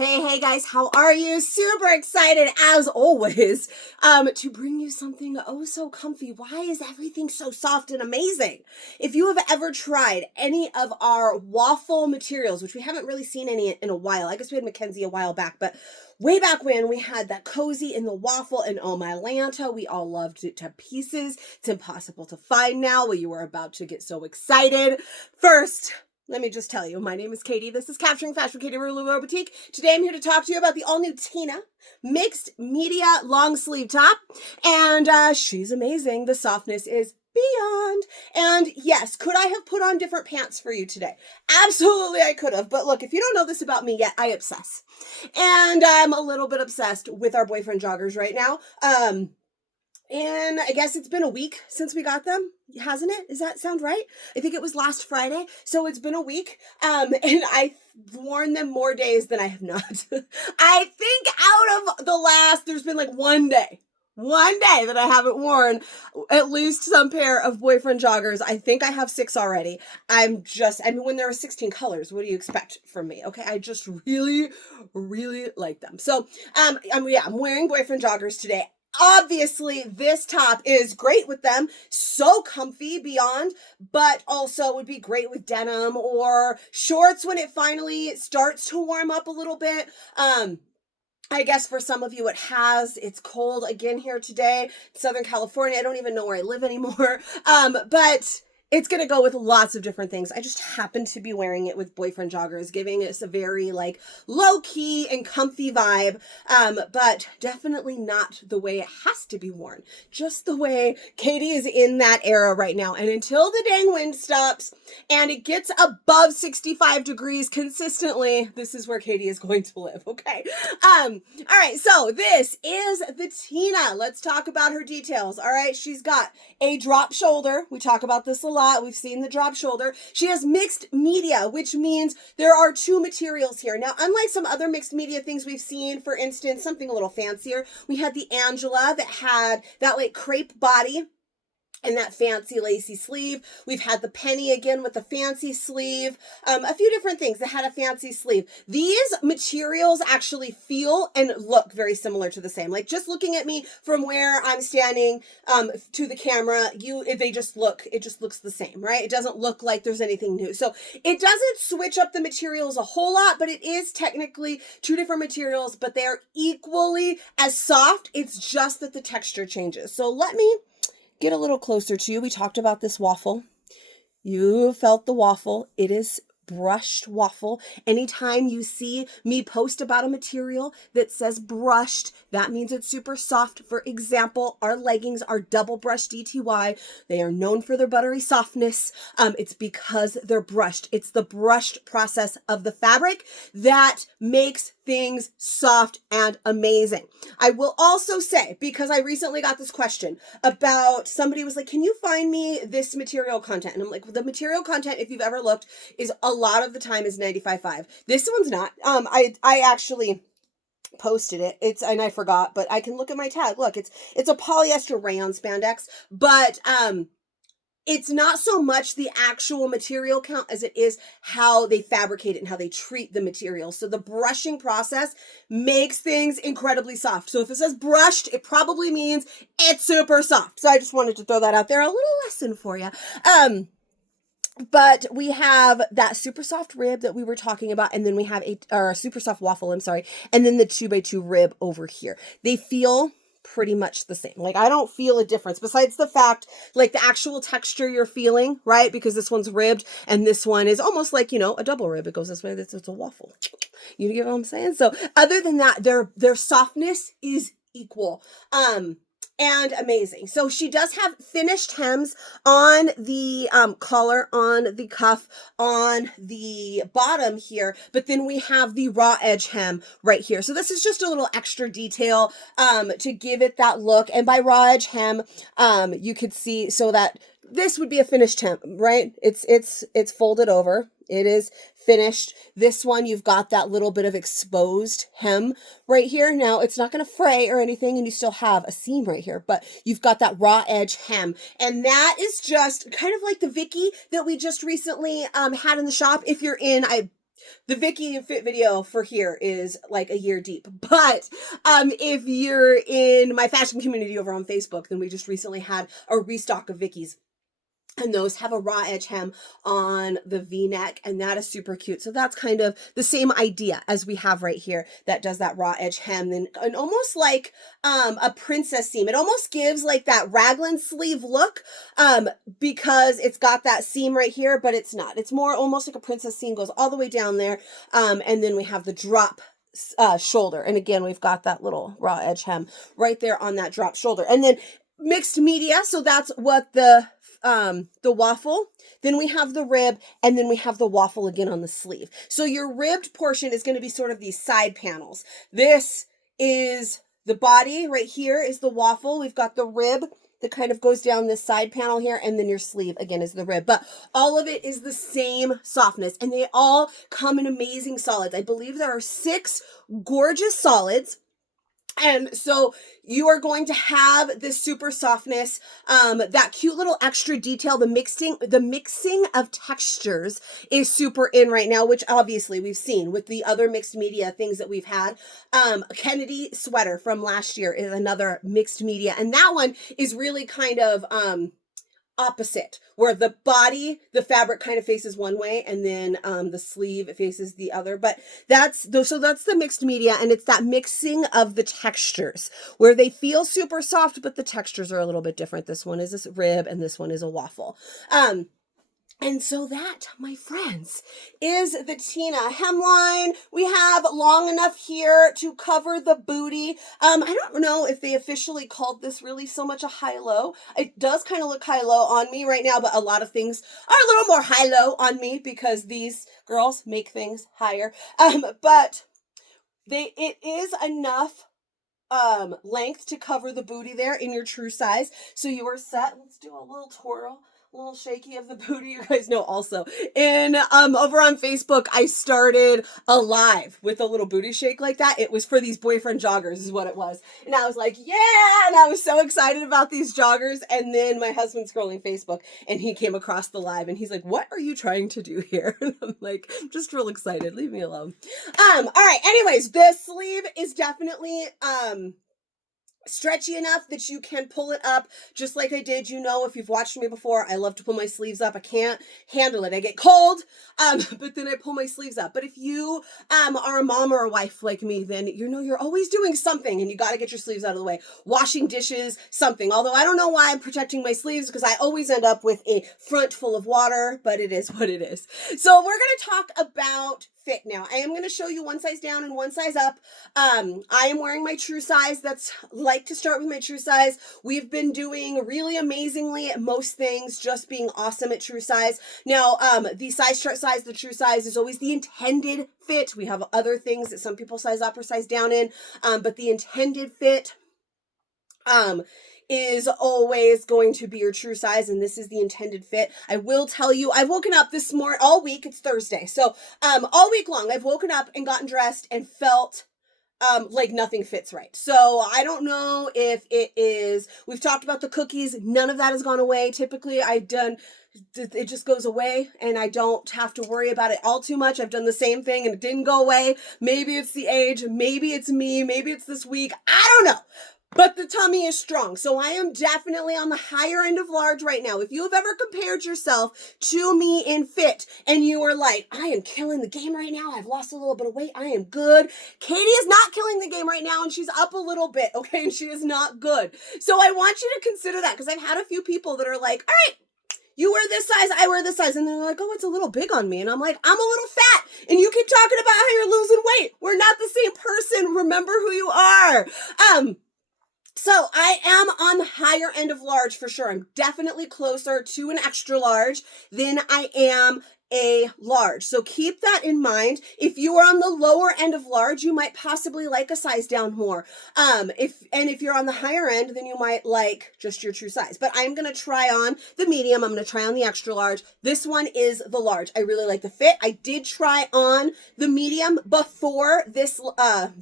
Hey guys, how are you? Super excited as always to bring you something oh so comfy. Why is everything so soft and amazing? If you have ever tried any of our Waffle materials, which we haven't really seen any in a while, I guess we had Mackenzie a while back, but way back when we had that cozy in the Waffle and oh my Lanta, we all loved it to pieces. It's impossible to find now. Well, you were about to get so excited. First, let me just tell you, my name is Katie. This is Capturing Fashion Katie Rullo Boutique. Today I'm here to talk to you about the all-new Tina mixed media long sleeve top. And she's amazing. The softness is beyond. And yes, could I have put on different pants for you today? Absolutely I could have. But look, if you don't know this about me yet, I obsess. And I'm a little bit obsessed with our boyfriend joggers right now. And I guess it's been a week since we got them, hasn't it? Does that sound right? I think it was last Friday, so it's been a week. And I've worn them more days than I have not. I think out of the last, there's been like one day that I haven't worn at least some pair of boyfriend joggers. I think I have 6 already. I mean, when there are 16 colors, what do you expect from me? Okay. I just really, really like them. So, I'm wearing boyfriend joggers today. Obviously, this top is great with them, so comfy beyond, but also would be great with denim or shorts when it finally starts to warm up a little bit. I guess for some of you it's cold again here today, Southern California. I don't even know where I live anymore. But it's going to go with lots of different things. I just happen to be wearing it with boyfriend joggers, giving us a very like low key and comfy vibe. But definitely not the way it has to be worn. Just the way Katie is in that era right now. And until the dang wind stops and it gets above 65 degrees consistently, this is where Katie is going to live. Okay. All right. So this is the Tina. Let's talk about her details. All right. She's got a drop shoulder. We talk about this a lot. We've seen the drop shoulder. She has mixed media, which means there are 2 materials here. Now, unlike some other mixed media things we've seen, for instance, something a little fancier, we had the Angela that had that like crepe body and that fancy lacy sleeve. We've had the Penny again with the fancy sleeve. A few different things that had a fancy sleeve. These materials actually feel and look very similar to the same. Like just looking at me from where I'm standing to the camera, it just looks the same, right? It doesn't look like there's anything new. So it doesn't switch up the materials a whole lot, but it is technically 2 different materials, but they're equally as soft. It's just that the texture changes. So let me get a little closer to you. We talked about this waffle. You felt the waffle. It is brushed waffle. Anytime you see me post about a material that says brushed, that means it's super soft. For example, our leggings are double brushed DTY. They are known for their buttery softness. It's because they're brushed. It's the brushed process of the fabric that makes things soft and amazing. I will also say, because I recently got this question about somebody was like, can you find me this material content? And I'm like, well, the material content, if you've ever looked, is a lot of the time is 95.5. This one's not. I actually posted it. And I forgot, but I can look at my tag. Look, it's a polyester rayon spandex, but it's not so much the actual material count as it is how they fabricate it and how they treat the material. So the brushing process makes things incredibly soft. So if it says brushed, it probably means it's super soft. So I just wanted to throw that out there. A little lesson for you. But we have that super soft rib that we were talking about, and then we have a super soft waffle, and then the 2x2 rib over here. They feel pretty much the same. Like I don't feel a difference besides the fact like the actual texture you're feeling, right? Because this one's ribbed and this one is almost like, a double rib. It goes this way. It's a waffle. You get what I'm saying? So other than that, their softness is equal. And amazing. So she does have finished hems on the collar, on the cuff, on the bottom here, but then we have the raw edge hem right here. So this is just a little extra detail to give it that look. And by raw edge hem, you could see so that this would be a finished hem, right? It's folded over. It is finished. This one, you've got that little bit of exposed hem right here. Now, it's not going to fray or anything, and you still have a seam right here, but you've got that raw edge hem. And that is just kind of like the Vicky that we just recently had in the shop. If you're in, The Vicky fit video for here is like a year deep. But if you're in my fashion community over on Facebook, then we just recently had a restock of Vicky's. And those have a raw edge hem on the V-neck, and that is super cute. So that's kind of the same idea as we have right here that does that raw edge hem, and almost like a princess seam. It almost gives like that raglan sleeve look because it's got that seam right here, but it's not. It's more almost like a princess seam, goes all the way down there. And then we have the drop shoulder. And again, we've got that little raw edge hem right there on that drop shoulder. And then mixed media, so that's what the waffle, then we have the rib, and then we have the waffle again on the sleeve. So your ribbed portion is going to be sort of these side panels. This is the body right here is the waffle. We've got the rib that kind of goes down this side panel here, and then your sleeve again is the rib. But all of it is the same softness, and they all come in amazing solids. I believe there are 6 gorgeous solids. And so you are going to have this super softness, that cute little extra detail. The mixing of textures is super in right now, which obviously we've seen with the other mixed media things that we've had. Kennedy sweater from last year is another mixed media. And that one is really kind of, opposite, where the body, the fabric kind of faces one way, and then the sleeve faces the other. But that's the mixed media, and it's that mixing of the textures where they feel super soft, but the textures are a little bit different. This one is a rib, and this one is a waffle. And so that, my friends, is the Tina hemline. We have long enough here to cover the booty. I don't know if they officially called this really so much a high-low. It does kind of look high-low on me right now, but a lot of things are a little more high-low on me because these girls make things higher. But it is enough length to cover the booty there in your true size. So you are set. Let's do a little twirl. A little shaky of the booty. You guys know also in over on Facebook, I started a live with a little booty shake like that. It was for these boyfriend joggers is what it was. And I was like, yeah, and I was so excited about these joggers. And then my husband's scrolling Facebook and he came across the live and he's like, what are you trying to do here? And I'm like, I'm just real excited. Leave me alone. All right. Anyways, this sleeve is definitely stretchy enough that you can pull it up just like I did. You know, if you've watched me before, I love to pull my sleeves up. I can't handle it. I get cold, but then I pull my sleeves up. But if you are a mom or a wife like me, then you know you're always doing something and you got to get your sleeves out of the way. Washing dishes, something. Although I don't know why I'm protecting my sleeves because I always end up with a front full of water, but it is what it is. So we're going to talk about fit now. I am going to show you one size down and one size up. I am wearing my true size. That's like to start with my true size. We've been doing really amazingly at most things, just being awesome at true size. Now, the size chart size, the true size is always the intended fit. We have other things that some people size up or size down in, but the intended fit, is always going to be your true size, and this is the intended fit. I will tell you, I've woken up this morning, all week, it's Thursday, so all week long, I've woken up and gotten dressed and felt like nothing fits right. So I don't know if it is, we've talked about the cookies, none of that has gone away. Typically it just goes away and I don't have to worry about it all too much. I've done the same thing and it didn't go away. Maybe it's the age, maybe it's me, maybe it's this week, I don't know. But the tummy is strong. So I am definitely on the higher end of large right now. If you have ever compared yourself to me in fit and you are like, I am killing the game right now. I've lost a little bit of weight. I am good. Katie is not killing the game right now and she's up a little bit. Okay. And she is not good. So I want you to consider that because I've had a few people that are like, all right, you wear this size, I wear this size. And they're like, oh, it's a little big on me. And I'm like, I'm a little fat. And you keep talking about how you're losing weight. We're not the same person. Remember who you are. So I am on the higher end of large for sure. I'm definitely closer to an extra large than I am a large. So keep that in mind. If you are on the lower end of large, you might possibly like a size down more. If you're on the higher end, then you might like just your true size. But I'm going to try on the medium. I'm going to try on the extra large. This one is the large. I really like the fit. I did try on the medium before this,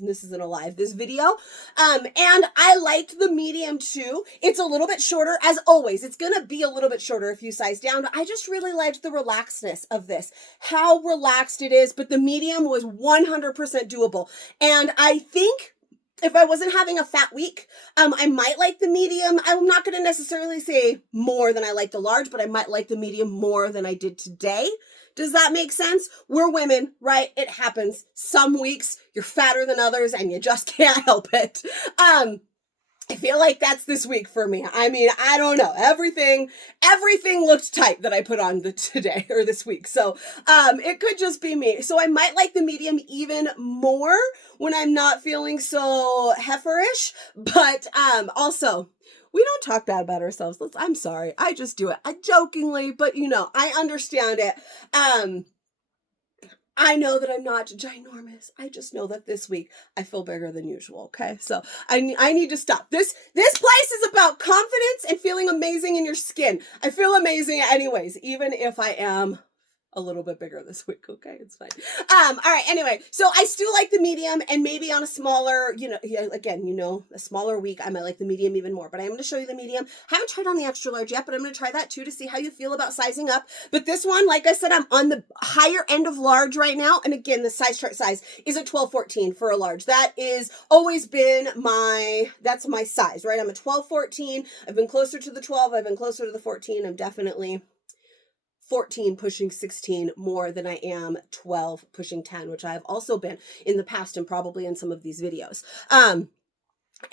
this isn't a live, this video. And I liked the medium too. It's a little bit shorter as always. It's going to be a little bit shorter if you size down, but I just really liked the relaxedness of this, how relaxed it is, but the medium was 100% doable. And I think if I wasn't having a fat week, I might like the medium. I'm not going to necessarily say more than I like the large, but I might like the medium more than I did today. Does that make sense? We're women, right? It happens. Some weeks you're fatter than others and you just can't help it. I feel like that's this week for me. I mean, I don't know. Everything looked tight that I put on today or this week. So, it could just be me. So I might like the medium even more when I'm not feeling so heiferish. But, also, we don't talk bad about ourselves. I'm sorry. I just do it. I jokingly, but I understand it. I know that I'm not ginormous. I just know that this week I feel bigger than usual. Okay. So I need to stop. This place is about confidence and feeling amazing in your skin. I feel amazing anyways, even if I am a little bit bigger this week. Okay. It's fine. All right. Anyway, so I still like the medium, and maybe on a smaller, a smaller week, I might like the medium even more, but I'm going to show you the medium. Haven't tried on the extra large yet, but I'm going to try that too to see how you feel about sizing up. But this one, like I said, I'm on the higher end of large right now. And again, the size chart size is a 12-14 for a large. That is always been that's my size, right? I'm a 12-14. I've been closer to the 12. I've been closer to the 14. I'm definitely 14 pushing 16 more than I am 12 pushing 10, which I have also been in the past and probably in some of these videos. And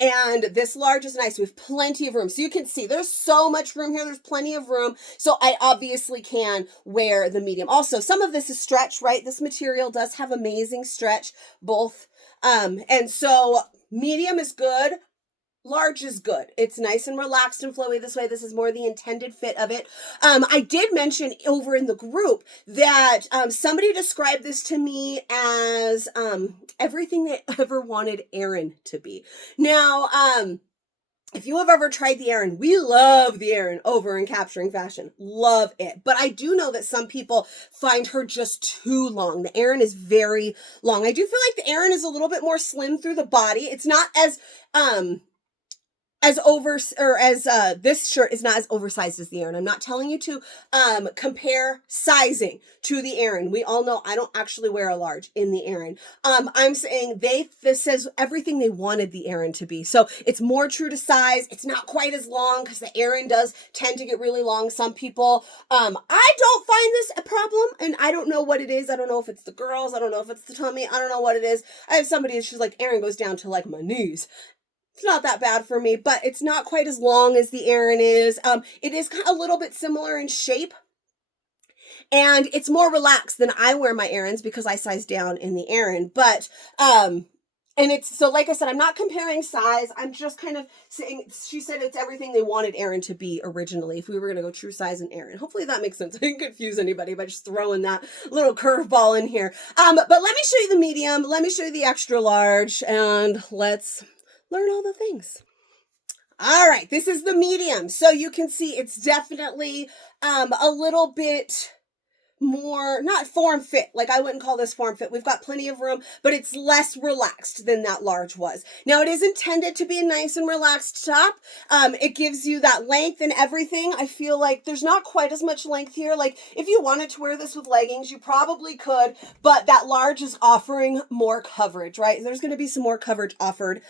this large is nice. We have plenty of room. So you can see there's so much room here. There's plenty of room. So I obviously can wear the medium. Also, some of this is stretch, right? This material does have amazing stretch, both. And so medium is good. Large is good. It's nice and relaxed and flowy this way. This is more the intended fit of it. I did mention over in the group that somebody described this to me as everything they ever wanted Erin to be. Now, if you have ever tried the Erin, we love the Erin over in Capturing Fashion. Love it. But I do know that some people find her just too long. The Erin is very long. I do feel like the Erin is a little bit more slim through the body. It's not as this shirt is not as oversized as the Erin. I'm not telling you to compare sizing to the Erin. We all know I don't actually wear a large in the Erin. I'm saying this says everything they wanted the Erin to be. So it's more true to size. It's not quite as long because the Erin does tend to get really long. Some people, I don't find this a problem, and I don't know what it is. I don't know if it's the girls. I don't know if it's the tummy. I don't know what it is. I have somebody, she's like, Erin goes down to like my knees. It's not that bad for me, but it's not quite as long as the Erin is. It is a little bit similar in shape, and it's more relaxed than I wear my Erins because I size down in the Erin. But and it's so, like I said, I'm not comparing size. I'm just kind of saying, she said it's everything they wanted Erin to be originally if we were going to go true size in Erin. Hopefully that makes sense. I didn't confuse anybody by just throwing that little curveball in here. But let me show you the medium. Let me show you the extra large, and let's learn all the things. All right, this is the medium. So you can see it's definitely a little bit more, not form fit. Like, I wouldn't call this form fit. We've got plenty of room, but it's less relaxed than that large was. Now, it is intended to be a nice and relaxed top. It gives you that length and everything. I feel like there's not quite as much length here. Like, if you wanted to wear this with leggings, you probably could, but that large is offering more coverage, right? There's going to be some more coverage offered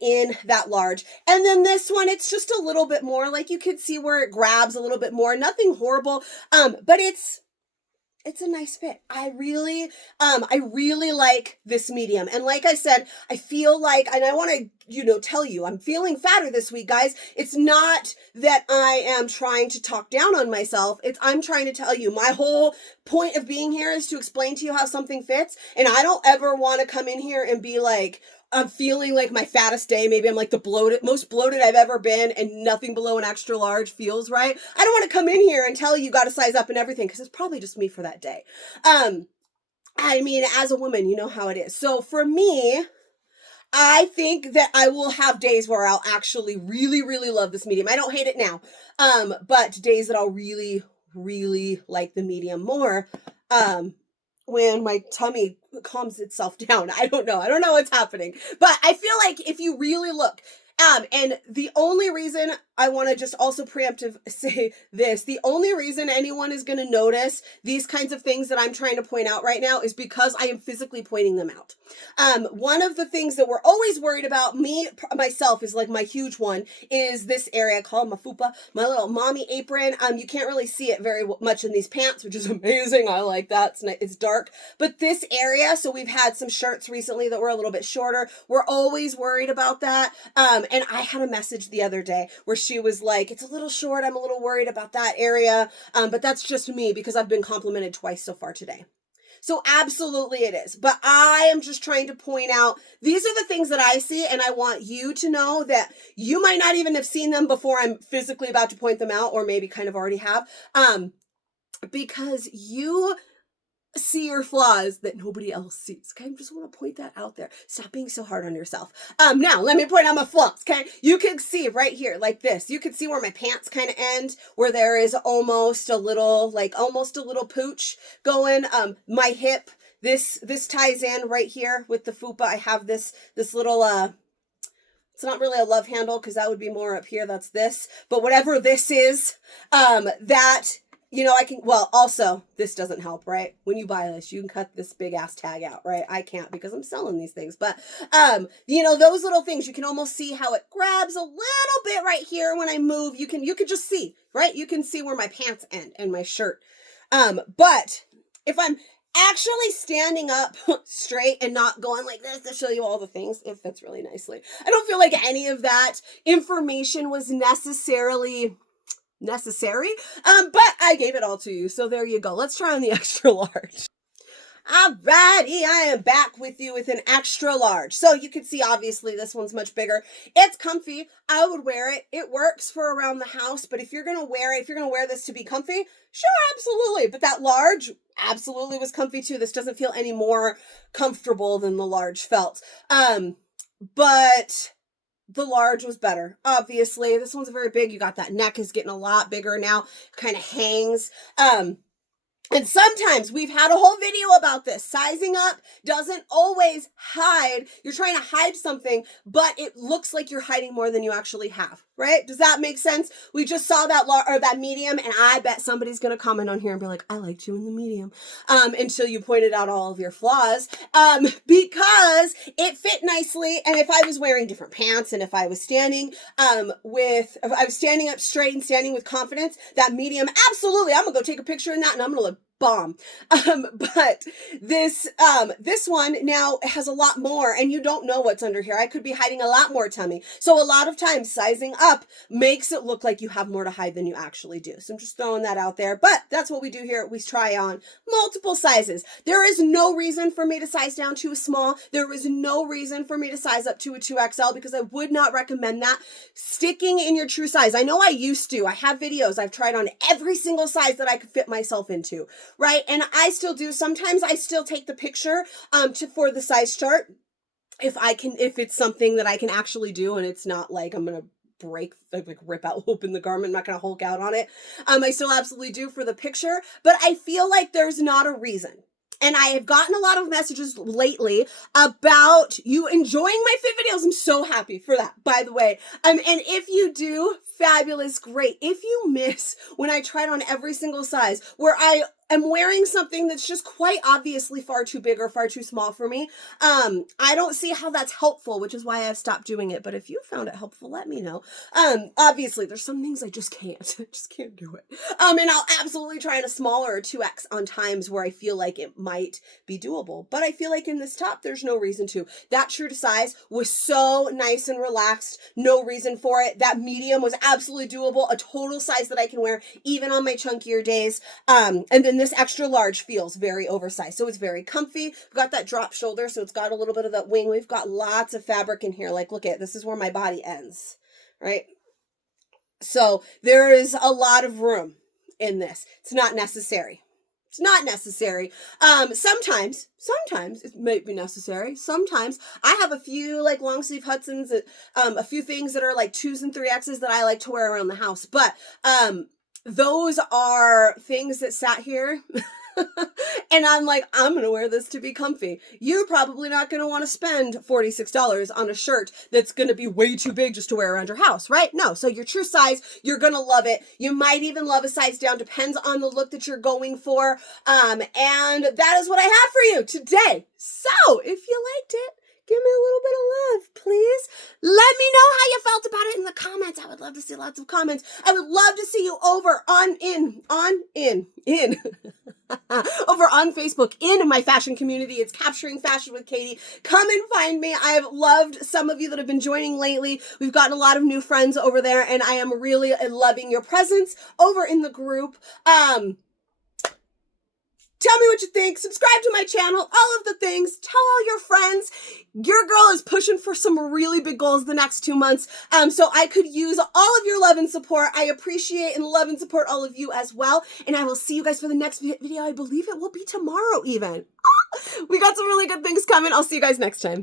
in that large. And then this one, it's just a little bit more, like, you could see where it grabs a little bit more. Nothing horrible, but it's a nice fit. I really like this medium. And like I said, I feel like, and I want to, tell you, I'm feeling fatter this week, guys. It's not that I am trying to talk down on myself. I'm trying to tell you, my whole point of being here is to explain to you how something fits. And I don't ever want to come in here and be like, I'm feeling like my fattest day. Maybe I'm like the most bloated I've ever been, and nothing below an extra large feels right. I don't want to come in here and tell you got to size up and everything, because it's probably just me for that day. I mean, as a woman, you know how it is. So for me, I think that I will have days where I'll actually really, really love this medium. I don't hate it now. But days that I'll really, really like the medium more. When my tummy calms itself down. I don't know what's happening. But I feel like if you really look, And the only reason I want to just also preemptive say this, the only reason anyone is going to notice these kinds of things that I'm trying to point out right now is because I am physically pointing them out. One of the things that we're always worried about, myself is like my huge one, is this area called my fupa, my little mommy apron. You can't really see it very much in these pants, which is amazing. I like that. It's dark. But this area, so we've had some shirts recently that were a little bit shorter. We're always worried about that. And I had a message the other day where she was like, it's a little short. I'm a little worried about that area. But that's just me because I've been complimented twice so far today. So absolutely it is. But I am just trying to point out, these are the things that I see, and I want you to know that you might not even have seen them before I'm physically about to point them out, or maybe kind of already have, because you see your flaws that nobody else sees. Okay, I just want to point that out there. Stop being so hard on yourself. Now let me point out my flaws. Okay, you can see right here like this. You can see where my pants kind of end, where there is almost a little pooch going. My hip. This ties in right here with the fupa. I have this little it's not really a love handle because that would be more up here. That's this. But whatever this is, that. I can, also, this doesn't help, right? When you buy this, you can cut this big ass tag out, right? I can't because I'm selling these things. But, those little things, you can almost see how it grabs a little bit right here when I move. You can just see, right? You can see where my pants end and my shirt. But if I'm actually standing up straight and not going like this to show you all the things, it fits really nicely. I don't feel like any of that information was necessary, but I gave it all to you, so there you go. Let's try on the extra large. Alrighty, I am back with you with an extra large. So you can see, obviously, this one's much bigger. It's comfy. I would wear it. It works for around the house, but if you're going to wear this to be comfy, sure, absolutely. But that large absolutely was comfy too. This doesn't feel any more comfortable than the large felt. But the large was better. Obviously, this one's very big. You got that neck is getting a lot bigger now. Kind of hangs. And sometimes we've had a whole video about this. Sizing up doesn't always hide. You're trying to hide something, but it looks like you're hiding more than you actually have, right? Does that make sense? We just saw that medium, and I bet somebody's going to comment on here and be like, I liked you in the medium, until you pointed out all of your flaws, because it fit nicely. And if I was wearing different pants and if I was standing, if I was standing up straight and standing with confidence, that medium, absolutely, I'm going to go take a picture in that and I'm going to look bomb. But this one now has a lot more, and you don't know what's under here. I could be hiding a lot more tummy. So a lot of times sizing up makes it look like you have more to hide than you actually do. So I'm just throwing that out there, but that's what we do here. We try on multiple sizes. There is no reason for me to size down to a small. There is no reason for me to size up to a 2XL because I would not recommend that. Sticking in your true size. I know I used to. I have videos. I've tried on every single size that I could fit myself into. Right? And I still do. Sometimes I still take the picture for the size chart if it's something that I can actually do and it's not like I'm going to rip out open the garment. I'm not going to Hulk out on it. I still absolutely do for the picture, but I feel like there's not a reason. And I have gotten a lot of messages lately about you enjoying my fit videos. I'm so happy for that, by the way. And if you do, fabulous, great. If you miss when I tried on every single size, where I am wearing something that's just quite obviously far too big or far too small for me, I don't see how that's helpful, which is why I've stopped doing it. But if you found it helpful, let me know. Obviously, there's some things I just can't. I just can't do it. And I'll absolutely try in a smaller or 2X on times where I feel like it might be doable. But I feel like in this top, there's no reason to. That true to size was so nice and relaxed. No reason for it. That medium was absolutely doable. A total size that I can wear even on my chunkier days. And then this extra large feels very oversized. So it's very comfy. We've got that drop shoulder, so it's got a little bit of that wing. We've got lots of fabric in here. Like, look at, this is where my body ends, right? So there is a lot of room in this. It's not necessary. It's not necessary. Sometimes it might be necessary. Sometimes I have a few like long sleeve Hudsons, a few things that are like 2s and 3Xs that I like to wear around the house. But those are things that sat here. And I'm like, I'm going to wear this to be comfy. You're probably not going to want to spend $46 on a shirt that's going to be way too big just to wear around your house, right? No. So your true size, you're going to love it. You might even love a size down, depends on the look that you're going for. And that is what I have for you today. So if you liked it, give me a little bit of love, please. Let me know how you felt about it in the comments. I would love to see lots of comments. I would love to see you over over on Facebook in my fashion community. It's Capturing Fashion with Katie. Come and find me. I've loved some of you that have been joining lately. We've gotten a lot of new friends over there, and I am really loving your presence over in the group. Tell me what you think. Subscribe to my channel, all of the things. Tell all your friends. Your girl is pushing for some really big goals the next 2 months. So I could use all of your love and support. I appreciate and love and support all of you as well. And I will see you guys for the next video. I believe it will be tomorrow even. We got some really good things coming. I'll see you guys next time.